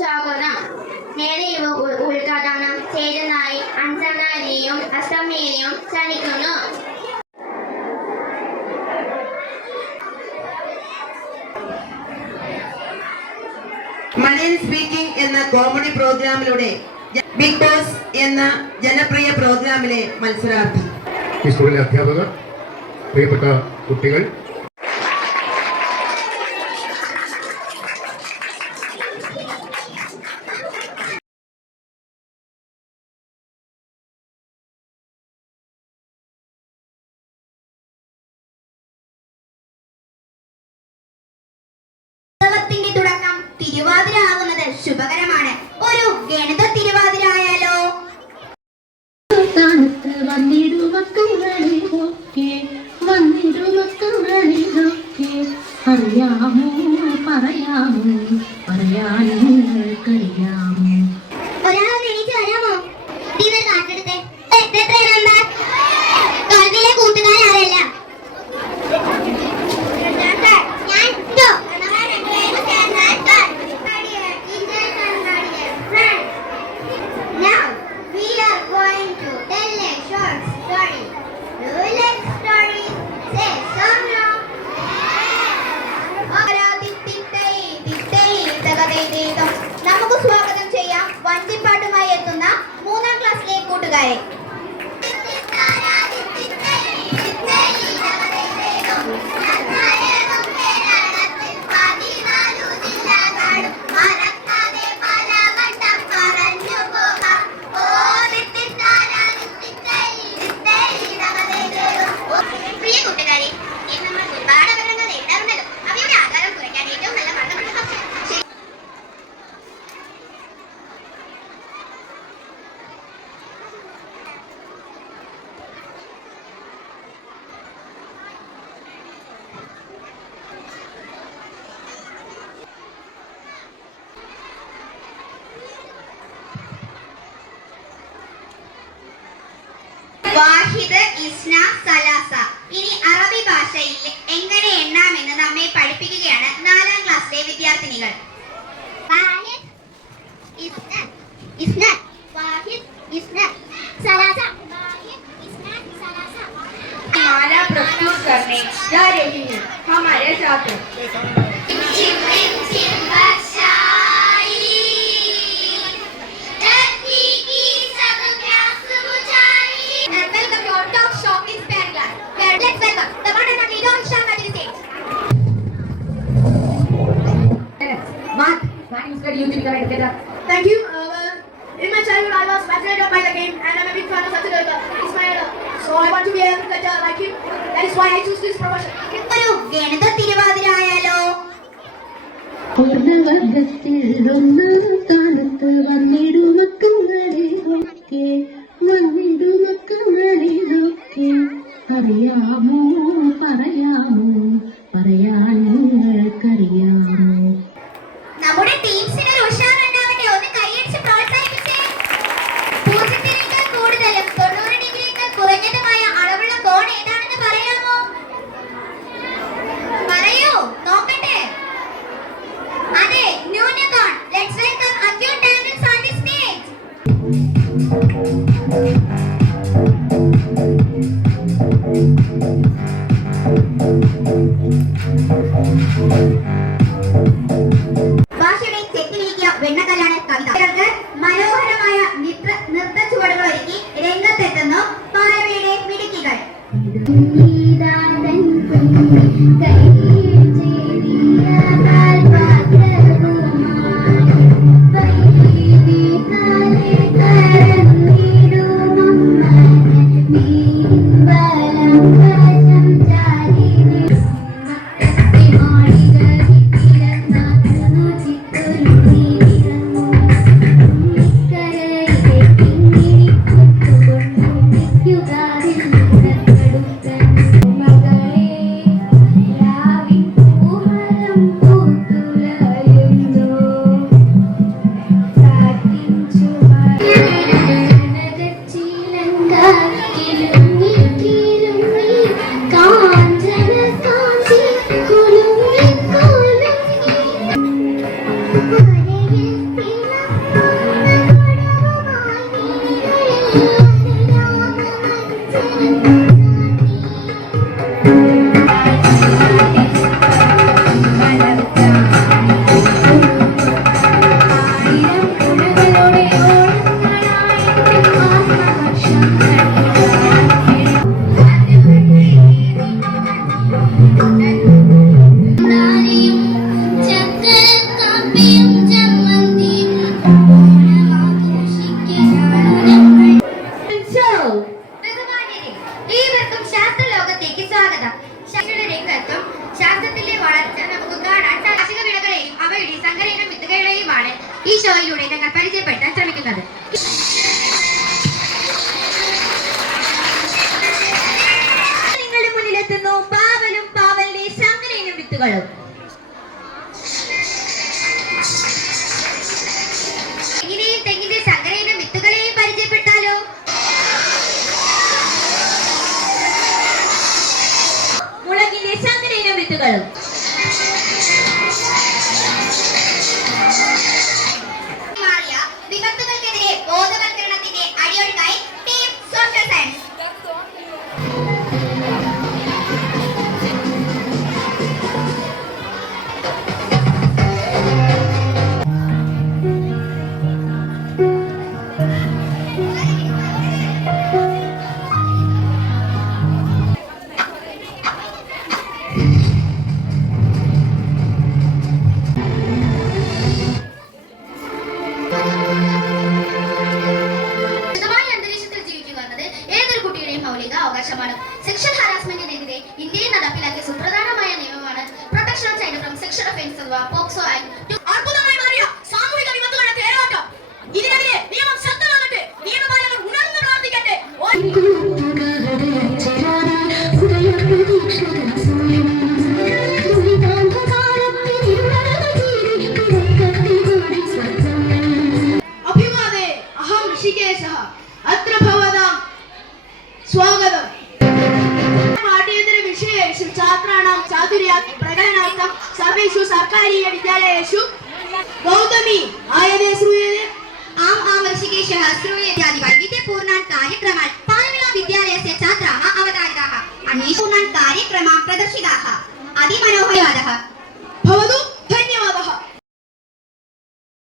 സ്വാഗതം നേരെയും ഉദ്ഘാടനം ചെയ്തതായി അഞ്ചനാരിയും അഷ്ടമിയെയും ക്ഷണിക്കുന്നു മലയൻ സ്പീക്കിംഗ് എന്ന കോമഡി പ്രോഗ്രാമിലൂടെ ബിഗ് ബോസ് എന്ന ജനപ്രിയ പ്രോഗ്രാമിലെ മത്സരാർത്ഥി. സ്കൂളിലെ അധ്യാപകർ പ്രിയപ്പെട്ട കുട്ടികൾ തിരുവാതിര ആകുന്നത് ശുഭകരമാണ്. ഒരു ഗണിത തിരുവാതിര ആയാലോ അറിയാമോ പറയാമോ? ക്ലാസ്സിലെ വാഹിദ് ഇസ്ന സലാസ ഇനി അറബി ഭാഷയിൽ എങ്ങനെ എണ്ണാമെന്ന് നമ്മെ പഠിപ്പിക്കുകയാണ് നാലാം ക്ലാസ്സിലെ വിദ്യാർത്ഥിനികൾ വാഹിദ് ഇസ്ന ഇസ്ന വാഹിദ് ഇസ്ന സലാസ വാഹിദ് ഇസ്ന സലാസ हमारा प्रस्तुत करने जा रही है हमारे साथ So I want to be a cricketer like him. That is why I choose this profession. ഒരു ഗണിത തിരുവാതിര ആയാലോ പൂർണവർഗത്തിൽ ഒന്നാം സ്ഥാനത്ത് വന്നിടുമക്കളിലൊക്കെ വന്നിടുമക്കളിലൊക്കെ അറിയാമോ? പറയാമോ? പറയാൻ നിങ്ങൾക്കറിയാമോ? നമ്മുടെ ടീംസിന് ഒരു ഭാഷയുടെ ചെക്കിലിരിക്കുക വെണ്ണക്കല്ലാണ് കവിത. ഇവർക്ക് മനോഹരമായ നൃത്ത നൃത്ത ചുവടുകൾ ഒരുക്കി രംഗത്തെത്തുന്നു പാലവയുടെ മിടുക്കികൾ. ഈ ഷോയിലൂടെ ഞങ്ങൾ പരിചയപ്പെടുത്താൻ महत्वपूर्णान् कार्यक्रमान् प्रदर्शिताः अतिमनोहरवादः